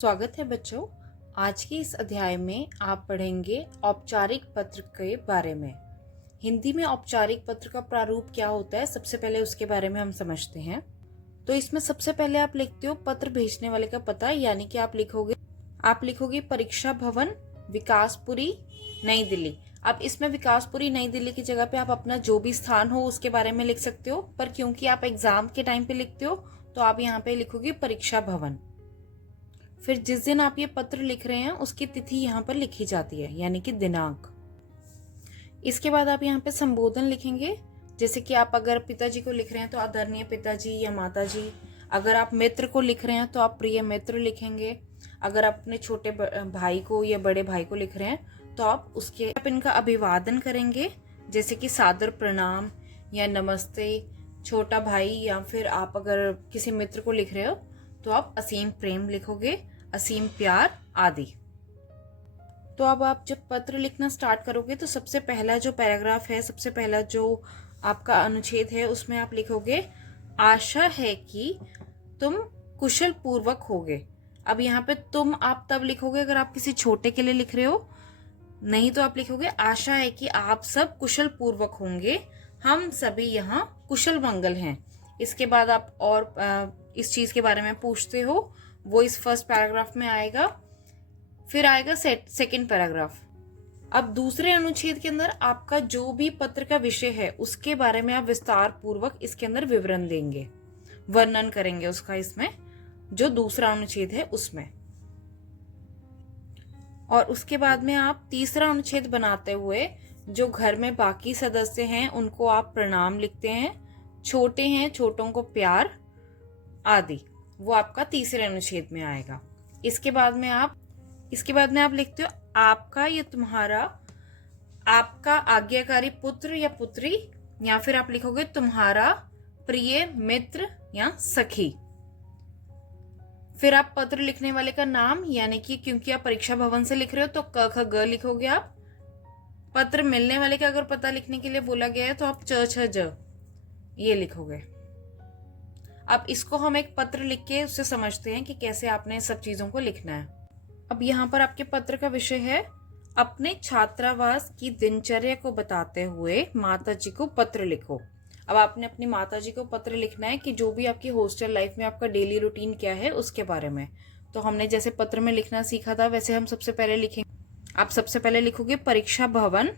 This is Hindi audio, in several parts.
स्वागत है बच्चों। आज के इस अध्याय में आप पढ़ेंगे औपचारिक पत्र के बारे में। हिंदी में औपचारिक पत्र का प्रारूप क्या होता है, सबसे पहले उसके बारे में हम समझते हैं। तो इसमें सबसे पहले आप लिखते हो पत्र भेजने वाले का पता, यानी कि आप लिखोगे परीक्षा भवन, विकासपुरी, नई दिल्ली। अब इसमें विकासपुरी नई दिल्ली की जगह पे आप अपना जो भी स्थान हो उसके बारे में लिख सकते हो, पर क्योंकि आप एग्जाम के टाइम पे लिखते हो तो आप यहाँ पे लिखोगे परीक्षा भवन। फिर जिस दिन आप ये पत्र लिख रहे हैं उसकी तिथि यहाँ पर लिखी जाती है, यानी कि दिनांक। इसके बाद आप यहाँ पे संबोधन लिखेंगे, जैसे कि आप अगर पिताजी को लिख रहे हैं तो आदरणीय पिताजी या माताजी। अगर आप मित्र को लिख रहे हैं तो आप प्रिय मित्र लिखेंगे। अगर आप अपने छोटे भाई को या बड़े भाई को लिख रहे हैं तो आप इनका अभिवादन करेंगे, जैसे कि सादर प्रणाम या नमस्ते छोटा भाई। या फिर आप अगर किसी मित्र को लिख रहे हो तो आप असीम प्रेम लिखोगे, असीम प्यार आदि। तो अब आप जब पत्र लिखना स्टार्ट करोगे तो सबसे पहला जो पैराग्राफ है, सबसे पहला जो आपका अनुच्छेद है, उसमें आप लिखोगे आशा है कि तुम कुशल पूर्वक होगे। अब यहाँ पे तुम आप तब लिखोगे अगर आप किसी छोटे के लिए लिख रहे हो, नहीं तो आप लिखोगे आशा है कि आप सब कुशल पूर्वक होंगे, हम सभी यहाँ कुशल मंगल हैं। इसके बाद आप और इस चीज के बारे में पूछते हो, वो इस फर्स्ट पैराग्राफ में आएगा। फिर आएगा सेकंड पैराग्राफ। अब दूसरे अनुच्छेद के अंदर आपका जो भी पत्र का विषय है उसके बारे में आप विस्तार पूर्वक इसके अंदर विवरण देंगे, वर्णन करेंगे उसका, इसमें जो दूसरा अनुच्छेद है उसमें। और उसके बाद में आप तीसरा अनुच्छेद बनाते हुए जो घर में बाकी सदस्य हैं उनको आप प्रणाम लिखते हैं, छोटे हैं छोटों को प्यार आदि, वो आपका तीसरे अनुच्छेद में आएगा। इसके बाद में आप लिखते हो आपका या तुम्हारा, आपका आज्ञाकारी पुत्र या पुत्री, या फिर आप लिखोगे तुम्हारा प्रिय मित्र या सखी। फिर आप पत्र लिखने वाले का नाम, यानी कि क्योंकि आप परीक्षा भवन से लिख रहे हो तो क ख ग लिखोगे आप। पत्र मिलने वाले का अगर पता लिखने के लिए बोला गया है तो आप च छ ज ये लिखोगे। अब इसको हम एक पत्र लिख के उससे समझते हैं कि कैसे आपने सब चीजों को लिखना है। अब यहाँ पर आपके पत्र का विषय है अपने छात्रावास की दिनचर्या को बताते हुए माताजी को पत्र लिखो। अब आपने अपनी माताजी को पत्र लिखना है कि जो भी आपकी हॉस्टल लाइफ में आपका डेली रूटीन क्या है उसके बारे में। तो हमने जैसे पत्र में लिखना सीखा था वैसे हम सबसे पहले लिखेंगे। आप सबसे पहले लिखोगे परीक्षा भवन,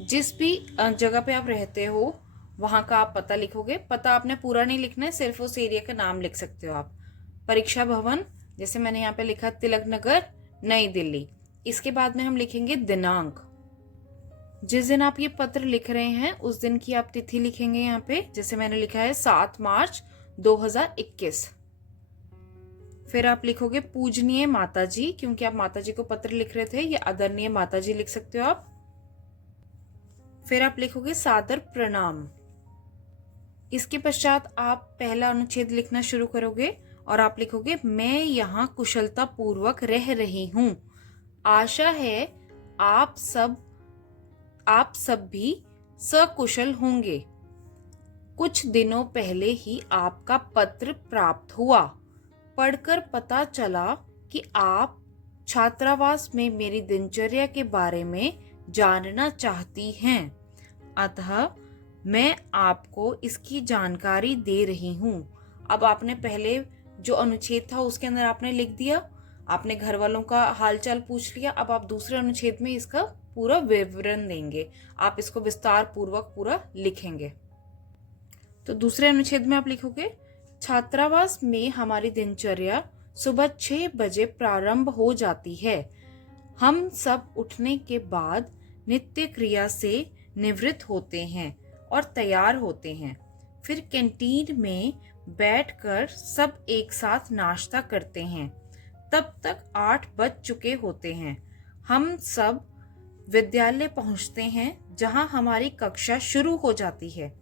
जिस भी जगह पे आप रहते हो वहां का आप पता लिखोगे। पता आपने पूरा नहीं लिखना है, सिर्फ उस एरिया का नाम लिख सकते हो आप। परीक्षा भवन, जैसे मैंने यहाँ पे लिखा तिलक नगर, नई दिल्ली। इसके बाद में हम लिखेंगे दिनांक, जिस दिन आप ये पत्र लिख रहे हैं उस दिन की आप तिथि लिखेंगे यहाँ पे, जैसे मैंने लिखा है 7 मार्च 2021। फिर आप लिखोगे पूजनीय माताजी, क्योंकि आप माताजी को पत्र लिख रहे थे, या आदरणीय माताजी लिख सकते हो आप। फिर आप लिखोगे सादर प्रणाम। इसके पश्चात आप पहला अनुच्छेद लिखना शुरू करोगे और आप लिखोगे मैं यहाँ कुशलता पूर्वक रह रही हूँ, आशा है आप सब भी सकुशल होंगे। कुछ दिनों पहले ही आपका पत्र प्राप्त हुआ, पढ़कर पता चला कि आप छात्रावास में मेरी दिनचर्या के बारे में जानना चाहती हैं, अतः मैं आपको इसकी जानकारी दे रही हूँ। अब आपने पहले जो अनुच्छेद था उसके अंदर आपने लिख दिया, आपने घर वालों का हालचाल पूछ लिया। अब आप दूसरे अनुच्छेद में इसका पूरा विवरण देंगे, आप इसको विस्तार पूर्वक पूरा लिखेंगे। तो दूसरे अनुच्छेद में आप लिखोगे छात्रावास में हमारी दिनचर्या सुबह 6 बजे प्रारंभ हो जाती है। हम सब उठने के बाद नित्य क्रिया से निवृत्त होते हैं और तैयार होते हैं। फिर कैंटीन में बैठकर सब एक साथ नाश्ता करते हैं। तब तक 8 बज चुके होते हैं। हम सब विद्यालय पहुंचते हैं जहां हमारी कक्षा शुरू हो जाती है।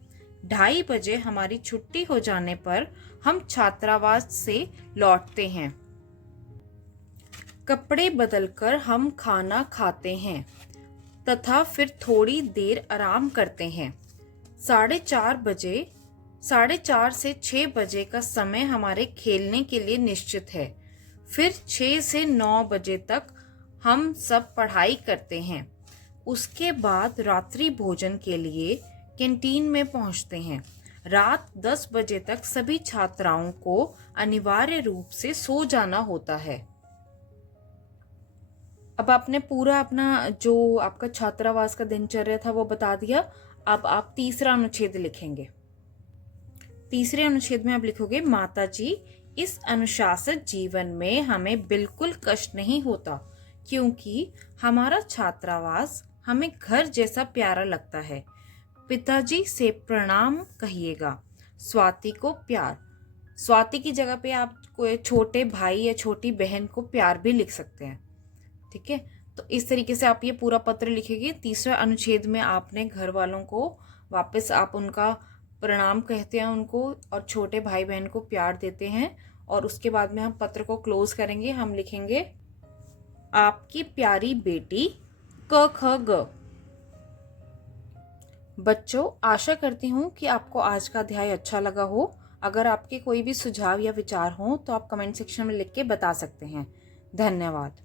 2:30 बजे हमारी छुट्टी हो जाने पर हम छात्रावास से लौटते हैं। कपड़े बदलकर हम खाना खाते हैं तथा फिर थोड़ी देर आराम करते हैं। 4:30 से 6 बजे का समय हमारे खेलने के लिए निश्चित है। फिर 6 से 9 बजे तक हम सब पढ़ाई करते हैं। उसके बाद रात्रि भोजन के लिए कैंटीन में पहुंचते हैं। रात 10 बजे तक सभी छात्राओं को अनिवार्य रूप से सो जाना होता है। अब आपने पूरा अपना जो आपका छात्रावास का दिनचर्या था वो बता दिया। अब आप तीसरा अनुच्छेद लिखेंगे। तीसरे अनुच्छेद में आप लिखोगे, माता जी, इस अनुशासित जीवन में हमें बिल्कुल कष्ट नहीं होता, क्योंकि हमारा छात्रावास हमें घर जैसा प्यारा लगता है। पिताजी से प्रणाम कहिएगा। स्वाति को प्यार। स्वाति की जगह पे आप कोई छोटे भाई या छोटी बहन को प्यार भी लिख सकते हैं। ठीक है, तो इस तरीके से आप ये पूरा पत्र लिखेंगे। तीसरा अनुच्छेद में आपने घर वालों को वापस आप उनका प्रणाम कहते हैं उनको, और छोटे भाई बहन को प्यार देते हैं, और उसके बाद में हम पत्र को क्लोज करेंगे। हम लिखेंगे, आपकी प्यारी बेटी क ख ग। बच्चों, आशा करती हूँ कि आपको आज का अध्याय अच्छा लगा हो। अगर आपके कोई भी सुझाव या विचार हो तो आप कमेंट सेक्शन में लिख के बता सकते हैं। धन्यवाद।